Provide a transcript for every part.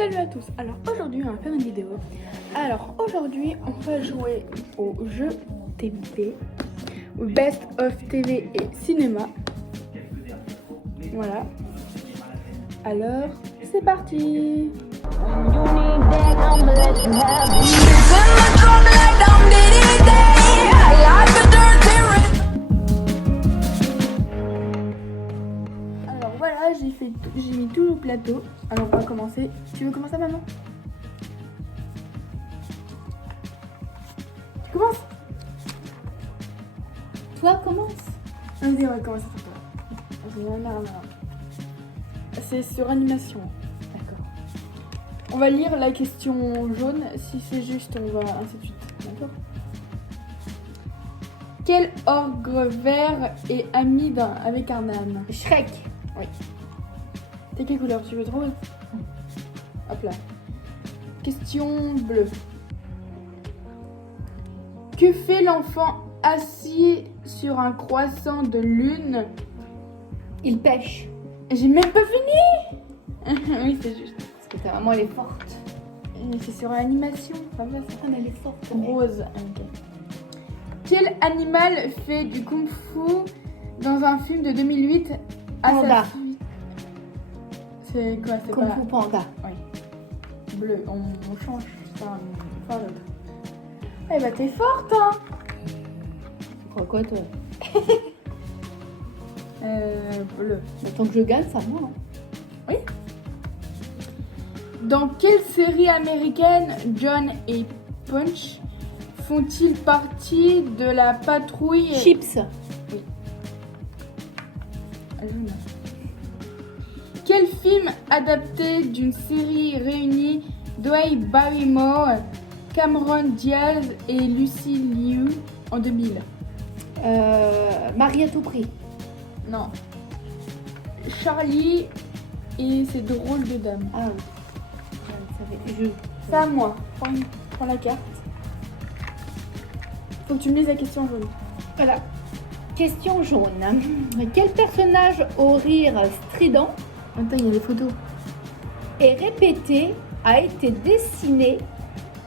Salut à tous. Alors aujourd'hui on va faire une vidéo. Alors aujourd'hui on va jouer au jeu TV, au Best of TV et cinéma. Voilà. Alors c'est parti. Alors voilà, j'ai mis tout le plateau. Alors on va commencer. Tu veux commencer maman? Tu commences? Toi, commence. Vas-y, on va commencer sur toi. C'est sur animation. D'accord. On va lire la question jaune. Si c'est juste, on va ainsi de suite. D'accord? Quel ogre vert est ami avec un âne? Shrek. Oui. T'es quelle couleur tu veux trouver? Hop là. Question bleue. Que fait l'enfant assis sur un croissant de lune? Il pêche. J'ai même pas fini. Oui, c'est juste. Parce que ta maman, elle est forte. C'est sur l'animation. Enfin, ça. Ah, mais elle est forte. Rose. Ok. Quel animal fait du kung-fu dans un film de 2008 à Panda. sa suite? C'est quoi? C'est Kung pas... Fu Panda. Oui. Bleu. On change ça une fois l'autre. Eh bah t'es forte hein. Tu crois quoi, toi? Bleu. Tant que je gagne, ça va. Hein. Oui. Dans quelle série américaine John et Punch font-ils partie de la patrouille Chips. Jaune. Quel film adapté d'une série réunit Drew Barrymore, Cameron Diaz et Lucy Liu en 2000? Marie à tout prix. Non. Charlie et ses drôles de dames. Ah oui. Je savais. C'est à moi. Prends la carte. Faut que tu me lises la question jaune. Voilà. Question jaune. Quel personnage au rire strident Attends, il y a les photos. est répété a été dessiné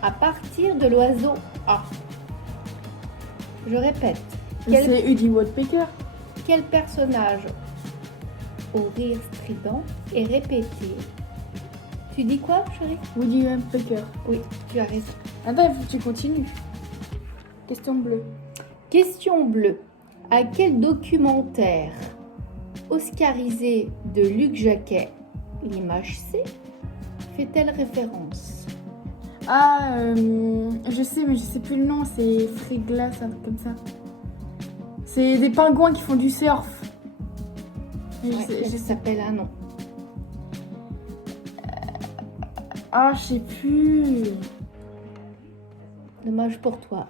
à partir de l'oiseau A? Je répète. C'est Woody Woodpecker. Quel personnage au rire strident est répété? Tu dis quoi, chérie? Woody Woodpecker. Oui, tu as raison. Attends, il faut que tu continues. Question bleue. Question bleue. À quel documentaire oscarisé de Luc Jacquet, l'image C, fait-elle référence? Ah, je sais, mais je sais plus le nom. C'est Friglass, un truc comme ça. C'est des pingouins qui font du surf. Mais Ça s'appelle un nom. Ah, je sais plus. Dommage pour toi.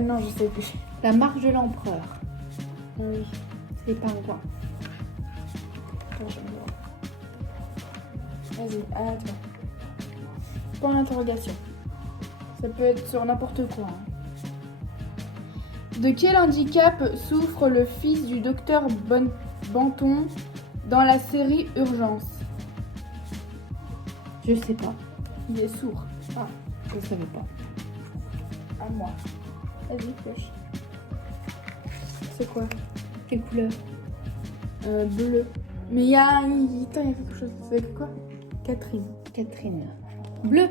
Non, je sais plus. La marche de l'empereur. Ah oui. C'est les pingouins. Attends, je vais voir. Vas-y, à toi. Point d'interrogation. Ça peut être sur n'importe quoi. Hein. De quel handicap souffre le fils du docteur Banton dans la série Urgence? Je sais pas. Il est sourd. Ah, je savais pas. À moi. Vas-y, pêche. C'est quoi? Quelle couleur? Bleu. Mais il y a quelque chose. C'est quoi? Catherine. Catherine. Bleu.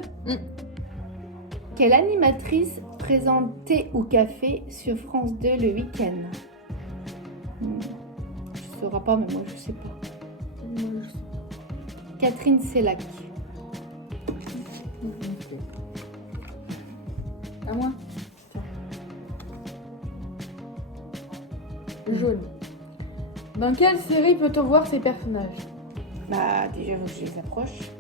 Quelle animatrice présente Thé ou Café sur France 2 le week-end? Je ne saurais pas, mais moi je sais pas. Moi, je sais. Catherine Sellac. À moi. Jaune. Dans quelle série peut-on voir ces personnages? Bah déjà faut que je les approche.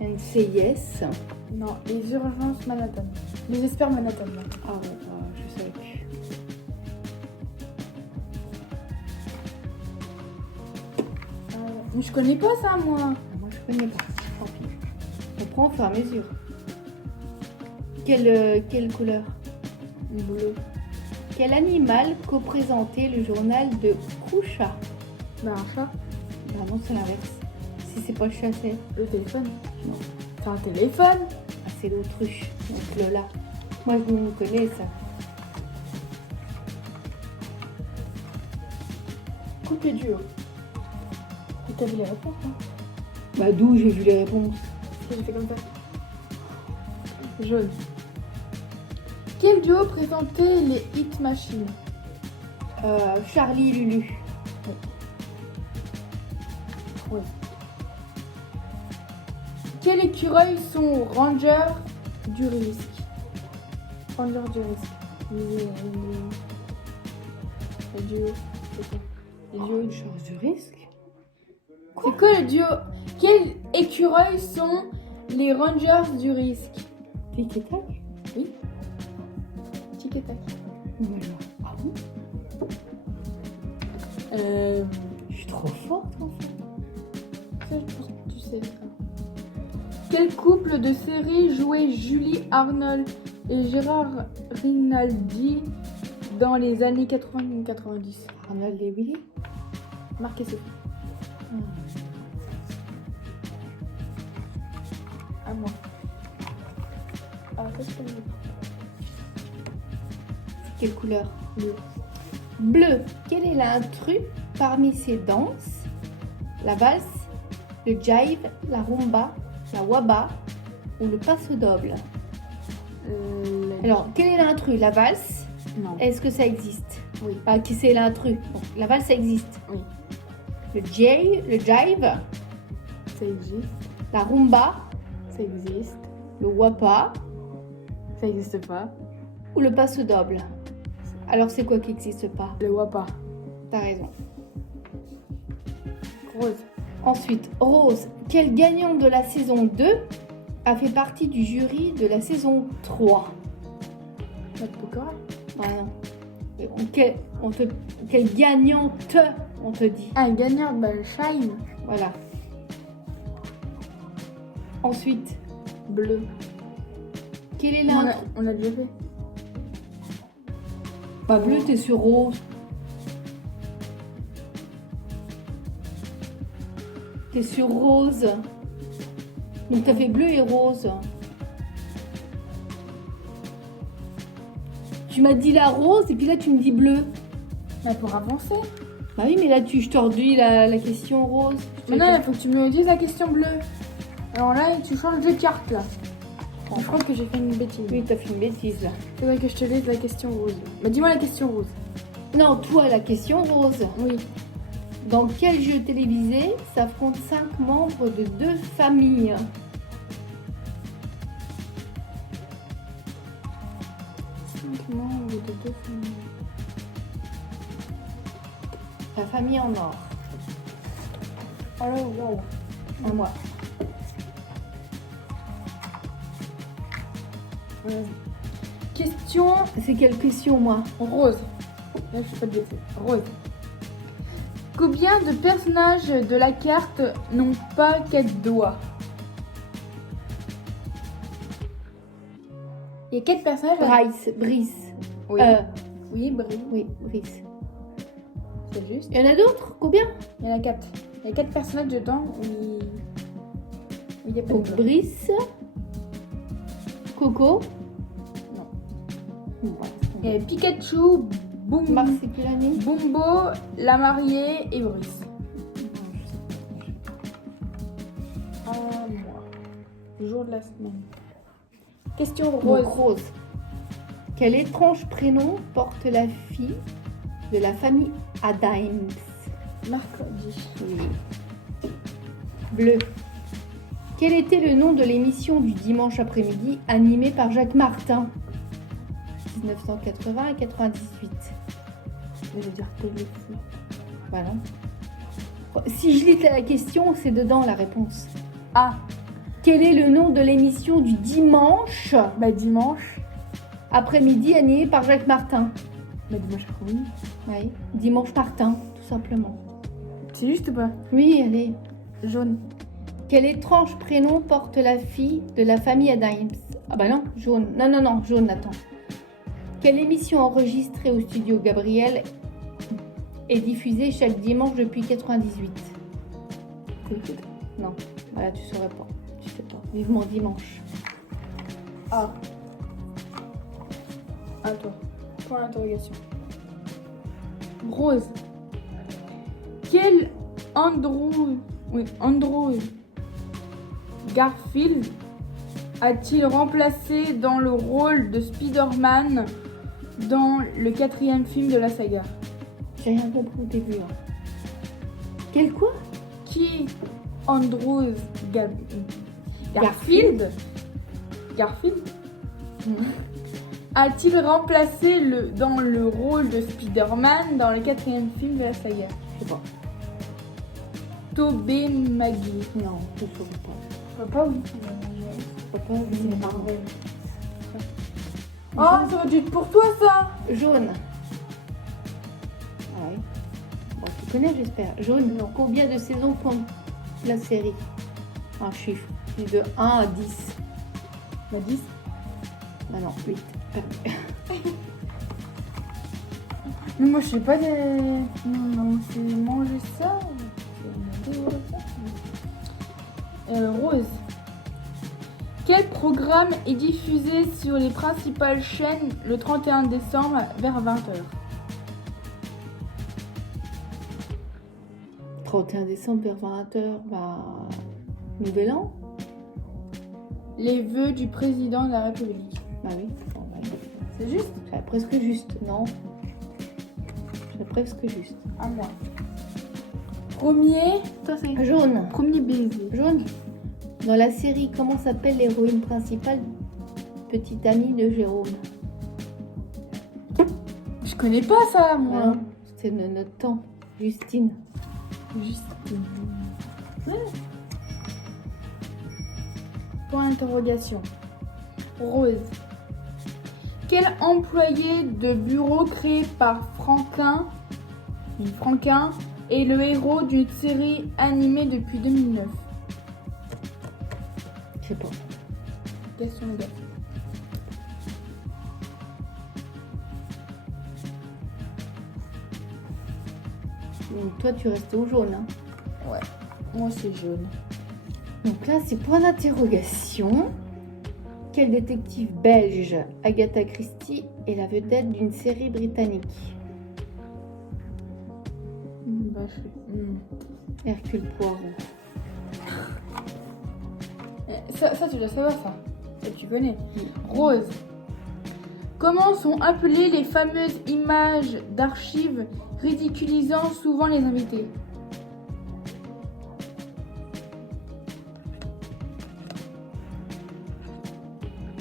NCIS. Non, les urgences Manhattan. Les experts Manhattan. là. Ah ouais, je savais plus. Mais je connais pas ça, moi. Ah, moi je connais pas. Tant pis. On prend au fur et à mesure. Quelle couleur? Bleu. Quel animal co-présentait le journal de Kroucha? Bah, un chat. Bah non. non, c'est l'inverse. Si c'est pas le chat, c'est Le téléphone. Non. C'est un téléphone. ah, c'est l'autruche. Donc Lola. Moi, je me connais ça. Couple duo. Et t'as vu les réponses, hein? Bah d'où j'ai vu les réponses. J'ai fait comme ça. Jaune. Quel duo présentait les Hit Machines? Charlie et Lulu. Ouais. Quel écureuil sont Ranger du risque? Ranger du risque. Le duo. C'est quoi? Le duo. Chose de risque. C'est quoi le duo? Quel écureuil sont les Rangers du risque? Tic et tac. Oui. Tic et tac. Ou alors. Ah bon? Je suis trop forte en fait. Ça, je pense que tu sais ça. Quel couple de série jouait Julie Arnold et Gérard Rinaldi dans les années 80 ou 90? Arnold et Willy. Marc et Sophie. À moi. Ah, ça, je connais. C'est quelle couleur? Bleu. Bleu. Quel est l'intrus parmi ces danses? La valse, le jive, la rumba, la waba ou le paso doble? Alors, quel est l'intrus? La valse? Non. Est-ce que ça existe? Oui. Ah, qui c'est l'intrus? Bon, la valse, ça existe. Oui. Le jive, Ça existe. la rumba, Ça existe. le wapa Ça existe pas. ou le paso doble? Alors, c'est quoi qui n'existe pas? Le Wapa. T'as raison. Rose. Ensuite, Rose, quel gagnant de la saison 2 a fait partie du jury de la saison 3? Notre Pokora. Ah non. Quel gagnante, on te dit. Ah, une gagnante, bah, le Shine. Voilà. Ensuite, Bleu. quel est On l'intrus? a déjà fait. Pas bleu, t'es sur rose. T'es sur rose. Donc t'as fait bleu et rose. Tu m'as dit la rose et puis là tu me dis bleu. Mais pour avancer. Bah oui, mais là je te redis la question rose. Maintenant, il faut que tu me dises la question bleue. Alors là, tu changes de carte là. Je crois que j'ai fait une bêtise. Oui, t'as fait une bêtise là. C'est vrai que je te lise la question rose. Bah, dis-moi la question rose. Non, toi la question rose. Oui. Dans quel jeu télévisé s'affrontent 5 membres de 2 familles? Cinq membres de deux familles. La famille en or. Oh là, wow. À moi. Ouais. Question C'est quelle question moi? rose. Là, je fais pas de bêtises. Rose. Combien de personnages de la carte n'ont pas 4 doigts? Il y a 4 personnages. Brice. Oui. Oui, Brie. Oui, Brice. C'est juste. Il y en a d'autres? Combien? Il y en a 4. Il y a 4 personnages dedans où il n'y a pas de Donc doigts. Brice, Coco, Non. bon, Il y a Pikachu, Marsipulami. Bumbo, la mariée et Brice. À moi. Le jour de la semaine. Question Donc, rose. Rose. Quel étrange prénom porte la fille de la famille Adams? Mercredi. Oui. Bleu. Quel était le nom de l'émission du dimanche après-midi animée par Jacques Martin? 1980 et 98. Je vais dire téléfoot. Voilà. Si je lis la question, c'est dedans la réponse. Ah, Quel est le nom de l'émission du dimanche bah dimanche. après-midi animée par Jacques Martin? Bah dimanche après-midi. Oui. Dimanche Martin, tout simplement. C'est juste ou pas? Oui, allez. Jaune. Quel étrange prénom porte la fille de la famille Adams? Ah bah non, jaune. Non, jaune, attends. Quelle émission enregistrée au studio Gabriel est diffusée chaque dimanche depuis 98? Écoute, non, voilà, tu saurais pas. Tu sais pas. Vivement dimanche. Ah. À toi. Point d'interrogation. Rose. Quel Andrew Garfield a-t-il remplacé dans le rôle de Spider-Man dans le 4e film de la saga? J'ai rien compris au début. Hein. Quel quoi? Qui Andrew Garfield a-t-il remplacé dans le rôle de Spider-Man dans le 4e film de la saga? Je sais pas. Tobey Maguire. Non, je ne saurais pas. Pas oui. Papa, c'est Marvel. Oh, ça va être pour toi ça. Jaune. Ah oui. Bon, tu connais, j'espère. Jaune, Non. combien de saisons compte la série? Un chiffre. De 1 à 10. Bah 10. Ah non, 8. Mais moi je sais pas des... Non, c'est manger ça. Rose. Quel programme est diffusé sur les principales chaînes le 31 décembre vers 20h? 31 décembre vers 20h, bah... Nouvel an? Les vœux du président de la République. Bah oui. Bon, bah, C'est juste? c'est presque juste, non? C'est presque juste. À moi. Premier Jaune. baiser. Jaune. Dans la série, comment s'appelle l'héroïne principale, petite amie de Jérôme? Je connais pas ça, moi. Voilà. C'est de notre temps. Justine. Justine. Point d'interrogation. Rose. Quel employé de bureau créé par Franquin est le héros d'une série animée depuis 2009? Je sais pas. Question de gars. Donc toi, tu restes au jaune. Hein. Ouais, moi c'est jaune. Donc là, c'est point d'interrogation. Quel détective belge, Agatha Christie, est la vedette d'une série britannique? Hercule Poirot. Ça, tu dois savoir ça. Ça, tu connais. Rose. Comment sont appelées les fameuses images d'archives ridiculisant souvent les invités?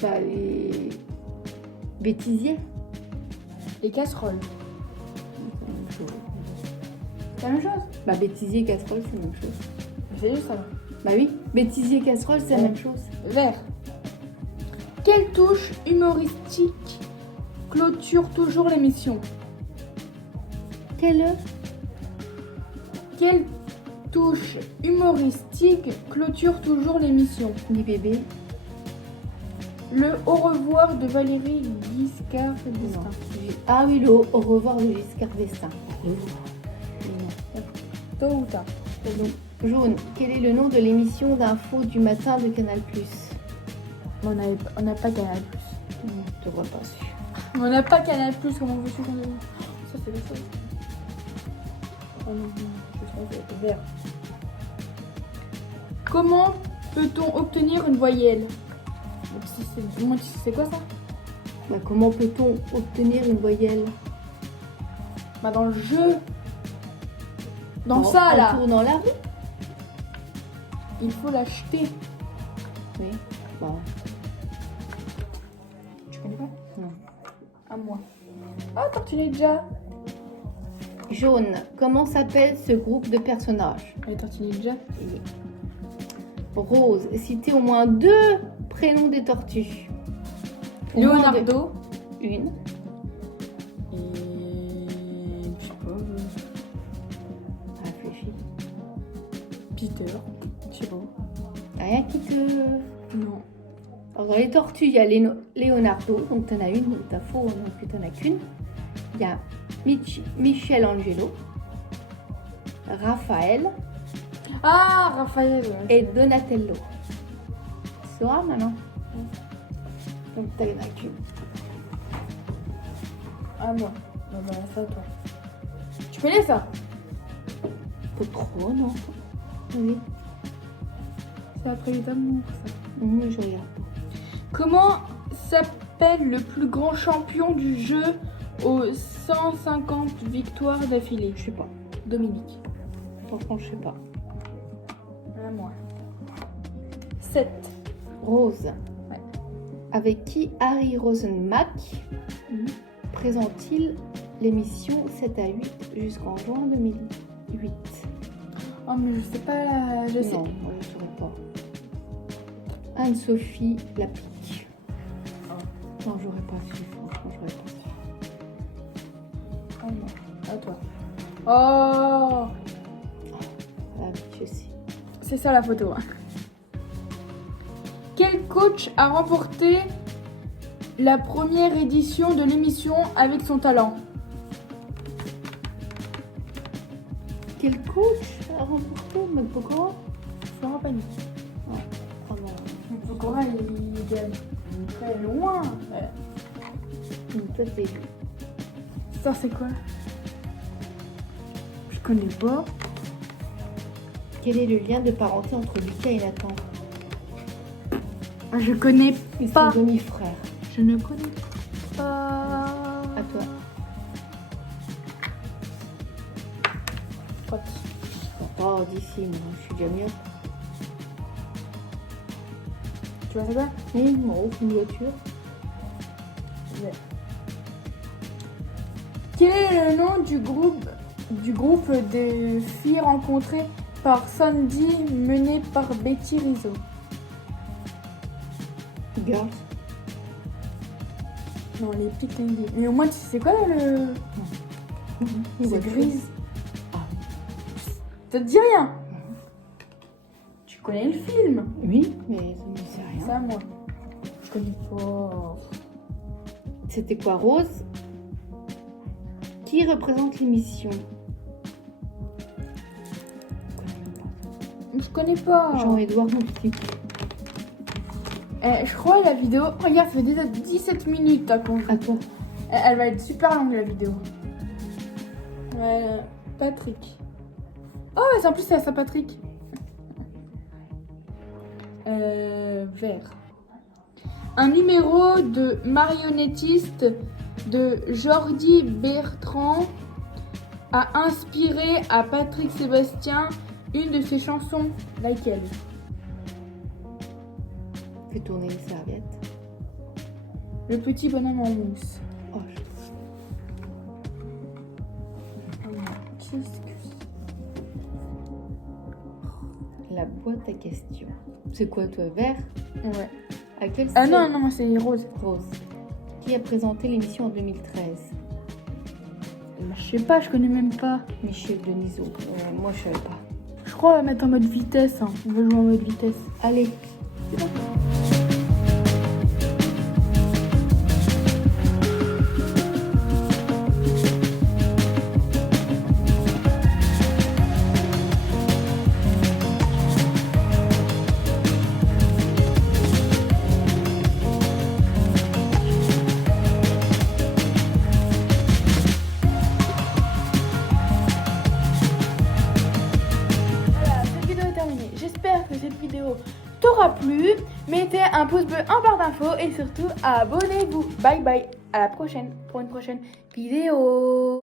Bah, les bêtisiers. Les casseroles. C'est la même chose. Bah, bêtisier et casserole, c'est la même chose. C'est juste ça. Bah oui, bêtisier et casserole, c'est la même chose. Vert. Quelle touche humoristique clôture toujours l'émission? Quelle touche humoristique clôture toujours l'émission? Les bébés. Le au revoir de Valérie Giscard d'Estaing. Ah oui, le au revoir de Giscard d'Estaing. Tôt ou tard. Donc, jaune, quel est le nom de l'émission d'info du matin de Canal+? On n'a pas Canal+. Je te vois pas su. On n'a pas Canal+, comment vous suivez? Ça c'est le seul. Oh non, je suis trompée, vert. Comment peut-on obtenir une voyelle? C'est quoi ça? Bah, comment peut-on obtenir une voyelle? Bah dans le jeu. Dans En ça là. tournant la rue? Il faut l'acheter. Oui. Bah, Tu connais pas? non. À moi. Ah, Tortue-Ninja. Jaune, comment s'appelle ce groupe de personnages? Les Tortue-Ninja. Rose, citez au moins 2 prénoms des tortues. Leonardo. Une. Et... je sais pas. Réfléchis. Peter. Je sais pas. Rien qui te... Non. Alors, dans les tortues, il y a Leonardo, donc t'en as une, donc t'as faux, donc t'en as qu'une. Il y a Michel Angelo, Raphaël. Ah, Raphaël. et Donatello. Tu sauras maintenant. Donc t'as les vaincu. Ah, moi. Bah, c'est à toi. Tu connais ça? Pas trop, non? Oui. C'est après les amours, ça. Je regarde pas. Comment s'appelle le plus grand champion du jeu aux 150 victoires d'affilée? Je sais pas. Dominique. Franchement, je sais pas. À moi. 7. Rose. Ouais. Avec qui Harry Rosenmack présente-t-il l'émission 7 à 8 jusqu'en juin 2008? Oh, mais je sais pas là. Je sais. Non, moi je saurais pas. Anne-Sophie Lapique. Oh. Non, j'aurais pas su. Franchement, j'aurais pas su. Ah, non. À toi. Oh, Ah oui, je sais. c'est ça la photo. Hein. Quel coach a remporté la première édition de l'émission avec son talent? Quel coach a remporté Pokora? Florent Pagny. Ah non. Pokora, il est très loin. Ouais. Toi, t'es... Ça, c'est quoi? Je connais pas. Quel est le lien de parenté entre Lucas et Nathan? Je connais Ils sont pas. demi-frères. Je ne connais pas. À toi. Pote. Oh, d'ici, moi, je suis déjà mieux. Tu vois ça? Oui, non, une voiture. Ouais. Quel est le nom du groupe de filles rencontrées par Sandy mené par Betty Rizzo? Girls. Non, les Pink Ladies. Mais au moins, tu sais quoi le... Une C'est voiture. grise. Ah. Ça te dit rien? Tu connais le film? Oui, mais ça ne me sait rien. Ça, moi. Je connais pas. C'était quoi, Rose? Qui représente l'émission? Je connais pas. Jean-Édouard Moustique. Je crois la vidéo... Regarde, ça fait déjà 17 minutes à qu'on joue. À toi. Elle va être super longue, la vidéo. Ouais, Patrick. Oh, en plus, c'est à Saint-Patrick. Vert. Un numéro de marionnettiste de Jordi Bertrand a inspiré à Patrick Sébastien une de ses chansons. Laquelle? Fais tourner les serviettes. Le petit bonhomme en mousse. Oh, Qu'est-ce que la boîte à questions. C'est quoi, toi, vert? c'est? Ouais. À quelle Ah série? non, c'est rose. Rose. Qui a présenté l'émission en 2013? Je sais pas, je connais même pas. Michel Denisot. Moi, je savais pas. Je crois on va mettre en mode vitesse. Hein. On va jouer en mode vitesse. Allez. Voilà, cette vidéo est terminée. J'espère que cette vidéo t'aura plu. Mettez un pouce bleu en barre d'infos et surtout abonnez-vous. Bye bye. À la prochaine pour une prochaine vidéo.